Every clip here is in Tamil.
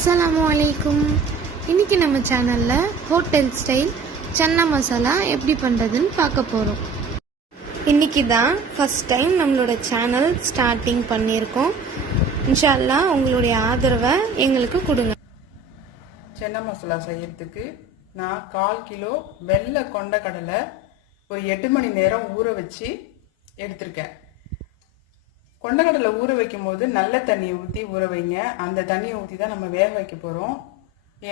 அஸ்ஸலாமு அலைக்கும். இன்னைக்கு நம்ம சேனலில் ஹோட்டல் ஸ்டைல் சன்னா மசாலா எப்படி பண்ணுறதுன்னு பார்க்க போகிறோம் இன்னைக்கு தான் ஃபஸ்ட் டைம் நம்மளோட சேனல் ஸ்டார்டிங் பண்ணியிருக்கோம். இன்ஷால்லா உங்களுடைய ஆதரவை எங்களுக்கு கொடுங்க. சென்னா மசாலா செய்யறதுக்கு நான் கால் கிலோ வெள்ளை கொண்ட கடலை ஒரு எட்டு மணி நேரம் ஊற வச்சு எடுத்திருக்கேன். கொண்டக்கடலை ஊற வைக்கும் போது நல்ல தண்ணியை ஊற்றி ஊற வைங்க. அந்த தண்ணியை ஊற்றி தான் நம்ம வேக வைக்க போகிறோம்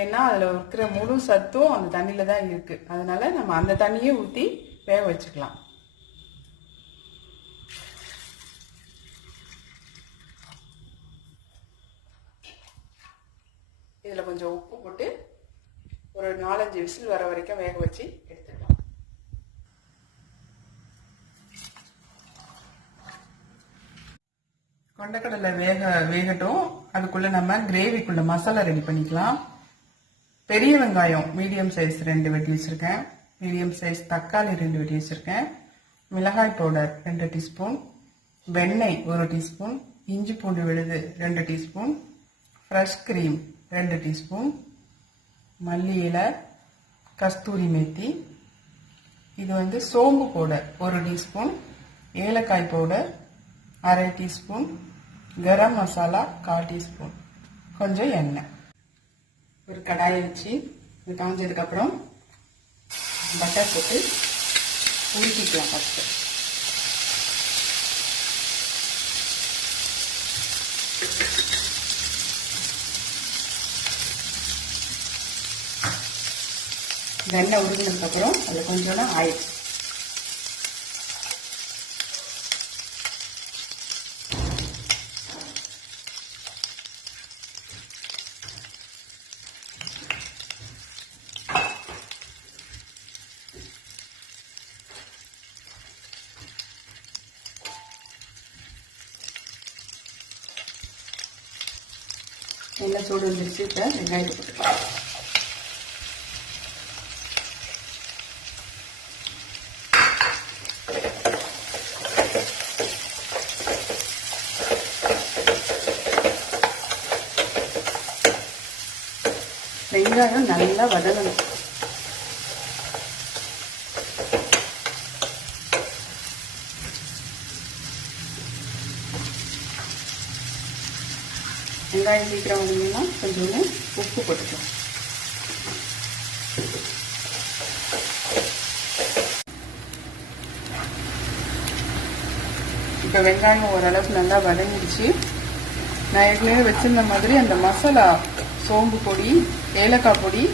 ஏன்னா அதில் இருக்கிற முழு சத்தும் அந்த தண்ணியில் தான் இருக்குது அதனால் நம்ம அந்த தண்ணியே ஊற்றி வேக வச்சுக்கலாம். இதில் கொஞ்சம் உப்பு போட்டு ஒரு நாலஞ்சு விசில் வர வரைக்கும் வேக வச்சு எடுத்து கொண்டக்கடலை வேக வேகட்டும். அதுக்குள்ள நம்ம கிரேவிக்குள்ள மசாலா ரெடி பண்ணிக்கலாம். பெரிய வெங்காயம் மீடியம் சைஸ் ரெண்டு வெட்டி வச்சிருக்கேன். மீடியம் சைஸ் தக்காளி ரெண்டு வெட்டி வச்சிருக்கேன். மிளகாய் பவுடர் ரெண்டு டீஸ்பூன் வெண்ணெய் ஒரு டீஸ்பூன் இஞ்சி பூண்டு விழுது ரெண்டு டீஸ்பூன் ஃப்ரெஷ் கிரீம் ரெண்டு டீஸ்பூன் மல்லி இலை கஸ்தூரி மேத்தி. இது வந்து சோம்பு பவுடர் ஒரு டீஸ்பூன் ஏலக்காய் பவுடர் அரை டீஸ்பூன் கரம் மசாலா கால் டீஸ்பூன். கொஞ்சம் எண்ணெய். ஒரு கடாயை வச்சு இது காஞ்சதுக்கப்புறம் பட்டர் போட்டு உருக்கிக்கலாம் ஃபஸ்ட்டு வெண்ணெய் உருகினதுக்கப்புறம் அதில் கொஞ்சோண்டு ஆயிடுச்சு எண்ணெய் சூடு வந்துருச்சு இப்போ வெங்காயத்தை போட்டுக்கலாம் வெங்காயம் நல்லா வதங்கணும். வெங்காயம் சீக்கிரம் வந்தீங்கன்னா கொஞ்சோண்டு உப்பு போட்டுக்கலாம். இப்போ வெங்காயம் ஓரளவுக்கு நல்லா வதங்கிடுச்சு. நான் ஏற்கனவே வச்சிருந்த மாதிரி அந்த மசாலா சோம்பு பொடி ஏலக்காய் பொடி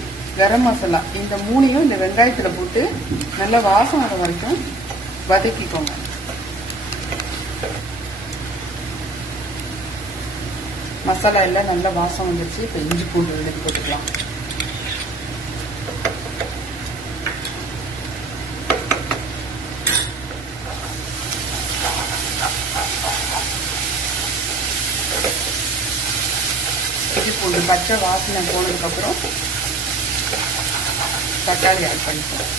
கரம் மசாலா இந்த மூணையும் இந்த வெங்காயத்தில் போட்டு நல்லா வாசம் வர வரைக்கும் வதக்கிக்கோங்க. மசாலா எல்லாம் நல்லா வாசம் வந்துருச்சு. இப்போ இஞ்சி பூண்டு விழுது போட்டுக்கலாம். இஞ்சி பூண்டு பச்சை வாசனை போனதுக்கப்புறம் தக்காளி ஆட் பண்ணிக்கலாம்.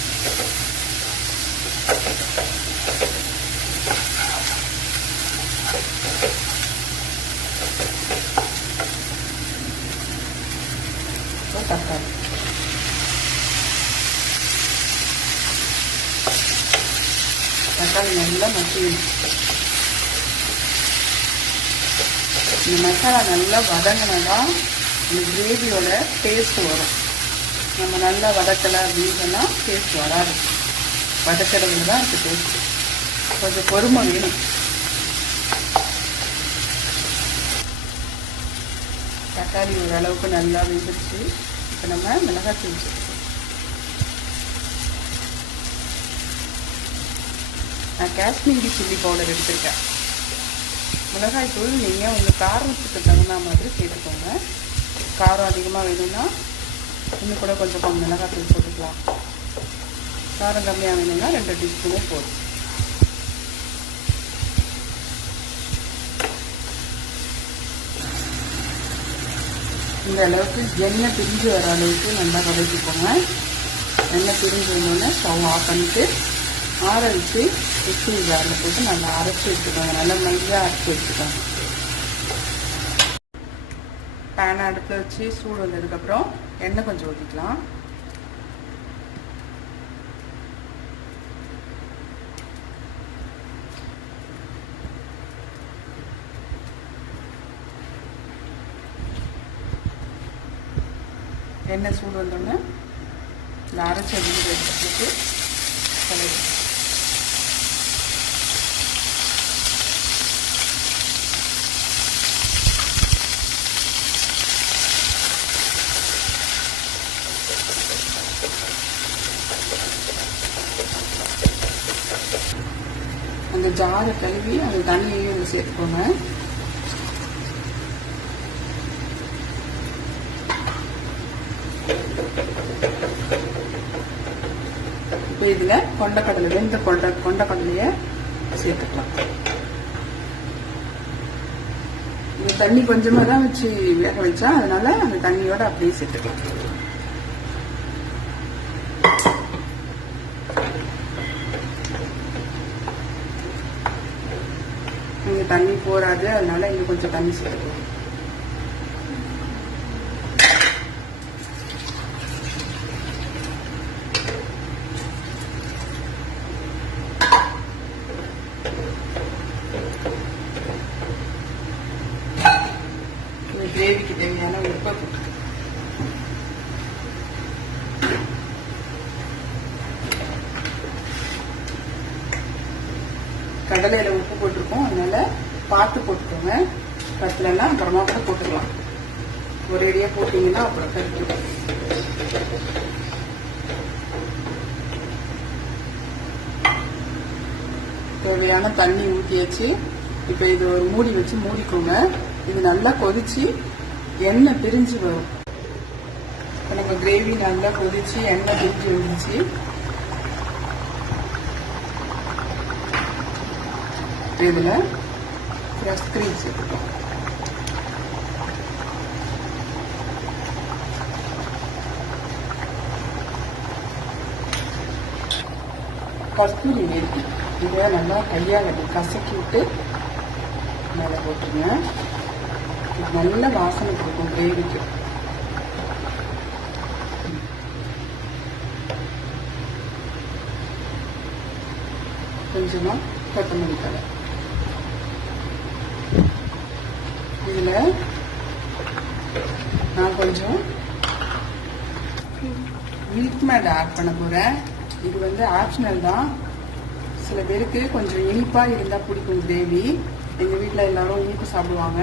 தக்காளி தக்காளி நல்லா மசியணும். இந்த மசாலா நல்லா வதங்கினதா இந்த கிரேவியோட டேஸ்ட் வரும். நம்ம நல்லா வதக்கலை அப்படின்னு சொன்னால் டேஸ்ட் வராது. வதக்கிறதுல தான் இருக்குது டேஸ்ட் கொஞ்சம் பொறுமை வேணும். தக்காளி ஓரளவுக்கு நல்லா வெந்துருச்சு. இப்போ நம்ம மிளகாய் தூள் நான் காஷ்மீரி சில்லி பவுடர் எடுத்திருக்கேன். மிளகாய் தூள் நீங்கள் உங்கள் காரத்துக்கு தகுந்த மாதிரி சேர்த்துக்கோங்க. காரம் அதிகமாக வேணும்னா இன்னும் கூட கொஞ்சம் கொஞ்சம் மிளகாய் தூள் போட்டுக்கலாம். காரம் கம்மியாக வேணும்னா ரெண்டு டீஸ்பூனும் போதும். இந்த அளவுக்கு எண்ணெய் பிரிஞ்சு வர அளவுக்கு நல்லா வதக்கிக்கோங்க. எண்ணெய் பிரிஞ்சு வந்தோடனே ஸ்டவ் ஆஃப் பண்ணிட்டு ஆற வச்சு மிக்சிங் ஜாரில் போட்டு நல்லா அரைச்சி எடுத்துக்கோங்க. நல்லா மையாக அரைச்சி எடுத்துக்கோங்க. பேன் அடுப்பில் வச்சு சூடு வந்ததுக்கப்புறம் எண்ணெய் கொஞ்சம் ஊற்றிக்கலாம் எண்ணெய் சூடு வந்தோடனே இந்த அரைச்ச வீடு எடுத்துட்டு கலரி அந்த ஜாரை கழுவி அந்த தண்ணியையும் வந்து சேர்த்துக்கோங்க. இப்போ இதுல கொண்டக்கடலை வெந்த கொண்ட கொண்டக்கடலைய சேர்த்துக்கலாம். இந்த தண்ணி கொஞ்சமா தான் வச்சு வேக வச்சா அதனால அந்த தண்ணியோட அப்படியே சேர்த்துக்கலாம். இங்க தண்ணி போராது அதனால இன்னும் கொஞ்சம் தண்ணி சேர்த்துக்கலாம் இந்த கிரேவிக்கு தேவையான உப்பை போட்டுக்கலாம் கடலையில உப்பு போட்டிருக்கோம். அதனால பார்த்து போட்டுக்கோங்க. பத்தலைன்னா அப்புறமா கூட போட்டுக்கலாம். ஒரேடியா போட்டீங்கன்னா அப்புறம் கருத்து தேவையான தண்ணி ஊற்றியாச்சு இப்போ இது ஒரு மூடி வச்சு மூடிக்கோங்க. இது நல்லா கொதிச்சு எண்ணெய் பிரிஞ்சு வரும். இப்போ நம்ம கிரேவி நல்லா கொதிச்சு எண்ணெய் பிரிஞ்சு வந்துச்சு. இதில் ஃப்ரெஷ் க்ரீம் சேர்த்துக்கலாம் கஸ்தூரி மேத்தி இதை நல்லா கையால் அப்படி கசக்கி விட்டு மேலே போட்டுருங்க இது நல்ல வாசனை கொடுக்கும் கிரேவிக்கு கொஞ்சமாக கொத்தமல்லி தலை இதுல கொஞ்சம் மில்க் மேட் ஆட் பண்ண போறேன். இது வந்து ஆப்ஷனல் தான். சில பேருக்கு கொஞ்சம் இனிப்பா இருந்தா பிடிக்கும் கிரேவி. எங்க வீட்டில் எல்லாரும் இனிப்பு சாப்பிடுவாங்க.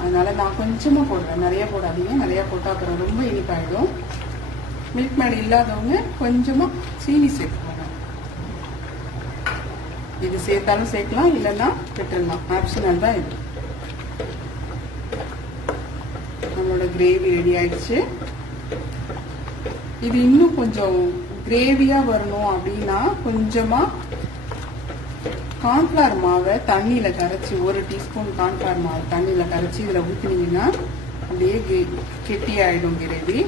அதனால நான் கொஞ்சமா போடுறேன். நிறைய போடாதீங்க. நிறைய போட்டா அப்புறம் ரொம்ப இனிப்பாயிடும். மில்க் மேட் இல்லாதவங்க கொஞ்சமா சீனி சேர்த்துக்கோங்க. இது சேர்த்தாலும் சேர்க்கலாம் இல்லைன்னா விட்டுடலாம் ஆப்ஷனல் தான் இது. நம்மளோட கிரேவி ரெடி ஆயிடுச்சு. இது இன்னும் கொஞ்சம் கிரேவியா வரணும் அப்படின்னா கொஞ்சமா கார்ன்ஃபிளவர் மாவை தண்ணியில கரைச்சி ஒரு டீஸ்பூன் கார்ன்ஃபிளவர் மாவு தண்ணியில கரைச்சி இதுல ஊத்தினீங்கன்னா அப்படியே கெட்டி ஆயிடும் கிரேவி.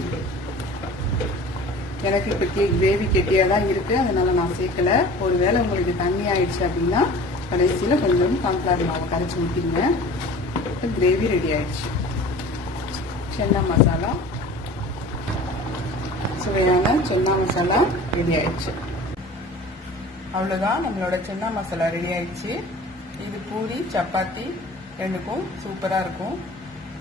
எனக்கு இப்ப கிரேவி கெட்டியா தான் இருக்கு. அதனால நான் சேர்க்கல. ஒருவேளை உங்களுக்கு தண்ணி ஆயிடுச்சு அப்படின்னா கடைசியில கொஞ்சம் கார்ன்ஃபிளவர் மாவை கரைச்சி ஊத்திங்க கிரேவி ரெடி ஆயிடுச்சு. சென்னா மசாலா. சுவையான சென்னா மசாலா ரெடி ஆயிடுச்சு. அவ்வளோதான் நம்மளோட சென்னா மசாலா ரெடி ஆயிடுச்சு. இது பூரி சப்பாத்தி ரெண்டுக்கும் சூப்பராக இருக்கும்.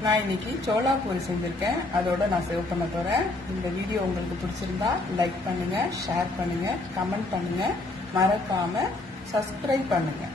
நான் இன்னைக்கு சோளா பூரி செஞ்சுருக்கேன். அதோட நான் சேவ் பண்ண போகிறேன் இந்த வீடியோ உங்களுக்கு பிடிச்சிருந்தா லைக் பண்ணுங்கள் ஷேர் பண்ணுங்கள் கமெண்ட் பண்ணுங்கள் மறக்காமல் சப்ஸ்கிரைப் பண்ணுங்கள்